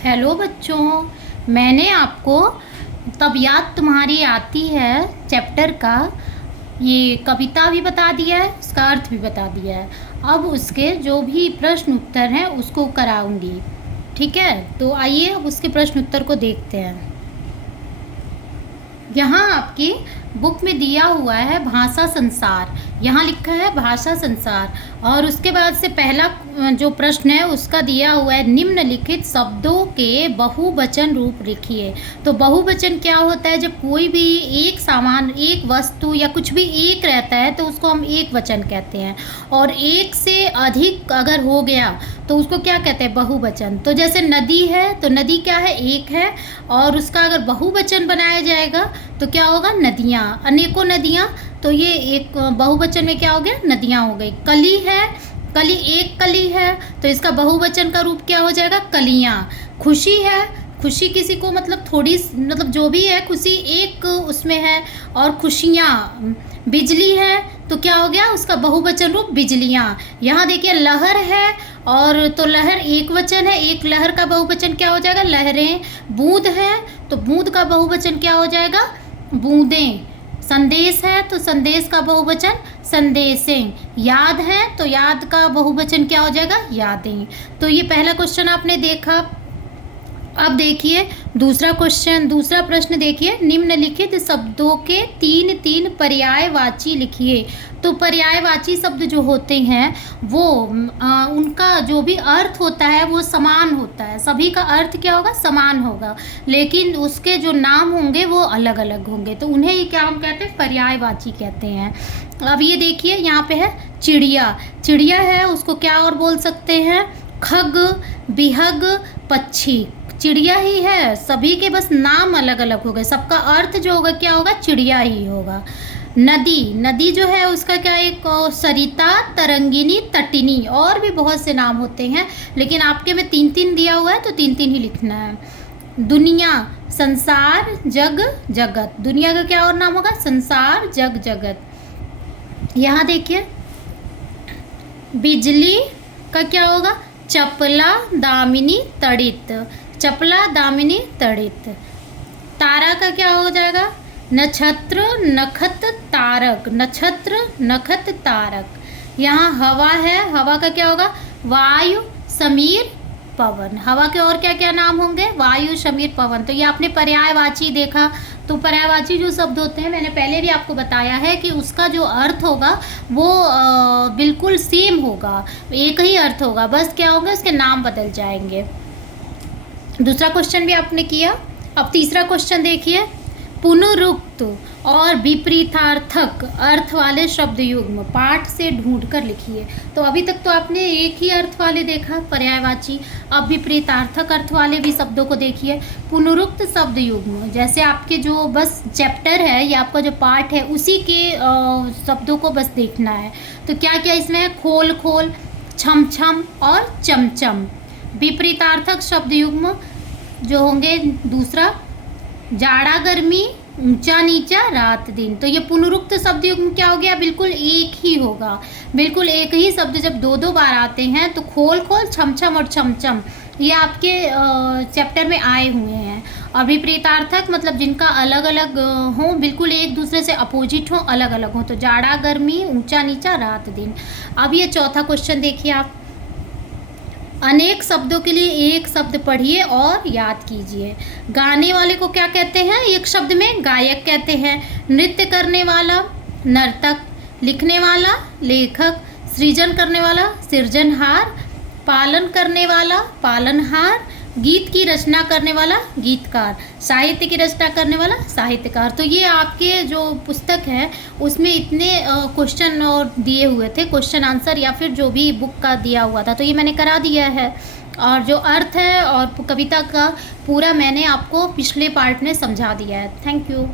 Hello बच्चों, मैंने आपको तब याद तुम्हारी आती है चैप्टर का ये कविता भी बता दिया है, उसका अर्थ भी बता दिया है। अब उसके जो भी प्रश्न उत्तर हैं उसको कराऊंगी। ठीक है, तो आइए अब उसके प्रश्न उत्तर को देखते हैं। यहाँ आपकी बुक में दिया हुआ है भाषा संसार, यहाँ लिखा है भाषा संसार, और उसके बाद से पहला जो प्रश्न है उसका दिया हुआ है निम्नलिखित शब्दों के बहुवचन रूप लिखिए। तो बहुवचन क्या होता है? जब कोई भी एक सामान, एक वस्तु या कुछ भी एक रहता है तो उसको हम एक वचन कहते हैं, और एक से अधिक अगर हो गया तो उसको क्या कहते हैं? बहुवचन। तो जैसे नदी है तो नदी क्या है? एक है, और उसका अगर बहुवचन बनाया जाएगा तो क्या होगा? नदियाँ, अनेकों नदियाँ। तो ये एक बहुवचन में क्या हो गया? नदियाँ हो गई। कली है, कली एक कली है तो इसका बहुवचन का रूप क्या हो जाएगा? कलियाँ। खुशी है, खुशी किसी को मतलब थोड़ी, मतलब जो भी है खुशी एक उसमें है, और खुशियाँ। बिजली है तो क्या हो गया? उसका बहुवचन रूप बिजलियाँ। यहाँ देखिए लहर है, और तो लहर एक वचन है, एक लहर का बहुवचन क्या हो जाएगा? लहरें। बूंद है तो बूंद का बहुवचन क्या हो जाएगा? बूंदें। संदेश है तो संदेश का बहुवचन संदेशें। याद है तो याद का बहुवचन क्या हो जाएगा? यादें। तो ये पहला क्वेश्चन आपने देखा। अब देखिए दूसरा क्वेश्चन, दूसरा प्रश्न देखिए, निम्नलिखित शब्दों के तीन तीन पर्यायवाची लिखिए। तो पर्यायवाची शब्द जो होते हैं वो उनका जो भी अर्थ होता है वो समान होता है। सभी का अर्थ क्या होगा? समान होगा, लेकिन उसके जो नाम होंगे वो अलग अलग होंगे। तो उन्हें ही क्या हम कहते हैं? पर्यायवाची कहते हैं। अब ये देखिए यहाँ पे है चिड़िया। चिड़िया है उसको क्या और बोल सकते हैं? खग, बिहग, पक्षी। चिड़िया ही है, सभी के बस नाम अलग अलग हो गए, सबका अर्थ जो होगा क्या होगा? चिड़िया ही होगा। नदी, नदी जो है उसका क्या? एक सरिता, तरंगिनी, तटिनी, और भी बहुत से नाम होते हैं, लेकिन आपके में तीन तीन दिया हुआ है तो तीन तीन ही लिखना है। दुनिया, संसार, जग, जगत। दुनिया का क्या और नाम होगा? संसार, जग, जगत। यहाँ देखिए बिजली का क्या होगा? चपला, दामिनी, तड़ित। चपला, दामिनी, तड़ित। तारा का क्या हो जाएगा? नक्षत्र, नखत, तारक। नक्षत्र, नखत, तारक। यहाँ हवा है, हवा का क्या होगा? वायु, समीर, पवन। हवा के और क्या क्या नाम होंगे? वायु, समीर, पवन। तो ये आपने पर्यायवाची देखा। तो पर्यायवाची जो शब्द होते हैं मैंने पहले भी आपको बताया है कि उसका जो अर्थ होगा वो बिल्कुल सेम होगा, एक ही अर्थ होगा, बस क्या होगा? उसके नाम बदल जाएंगे। दूसरा क्वेश्चन भी आपने किया। अब तीसरा क्वेश्चन देखिए, पुनरुक्त और विपरीतार्थक अर्थ वाले शब्द युग्म पाठ से ढूंढकर लिखिए। तो अभी तक तो आपने एक ही अर्थ वाले देखा, पर्यायवाची। अब विपरीतार्थक अर्थ वाले भी शब्दों को देखिए। पुनरुक्त शब्द युग्म, जैसे आपके जो बस चैप्टर है या आपका जो पाठ है उसी के शब्दों को बस देखना है। तो क्या क्या इसमें है? खोल खोल, छम छम और चमचम। विपरीतार्थक शब्द युग्म जो होंगे, दूसरा जाड़ा गर्मी, ऊंचा नीचा, रात दिन। तो ये पुनरुक्त शब्द युग्म क्या हो गया? बिल्कुल एक ही होगा, बिल्कुल एक ही शब्द जब दो दो बार आते हैं तो खोल खोल, छमछम और चमचम ये आपके चैप्टर में आए हुए हैं। और विपरीतार्थक मतलब जिनका अलग अलग हो, बिल्कुल एक दूसरे से अपोजिट हो, अलग अलग हो। तो जाड़ा गर्मी, ऊंचा नीचा, रात दिन। अब ये चौथा क्वेश्चन देखिए आप, अनेक शब्दों के लिए एक शब्द पढ़िए और याद कीजिए। गाने वाले को क्या कहते हैं? एक शब्द में गायक कहते हैं। नृत्य करने वाला नर्तक, लिखने वाला लेखक, सृजन करने वाला सृजनहार, पालन करने वाला पालनहार, गीत की रचना करने वाला गीतकार, साहित्य की रचना करने वाला साहित्यकार। तो ये आपके जो पुस्तक है उसमें इतने क्वेश्चन और दिए हुए थे, क्वेश्चन आंसर या फिर जो भी बुक का दिया हुआ था, तो ये मैंने करा दिया है। और जो अर्थ है और कविता का पूरा मैंने आपको पिछले पार्ट में समझा दिया है। Thank you.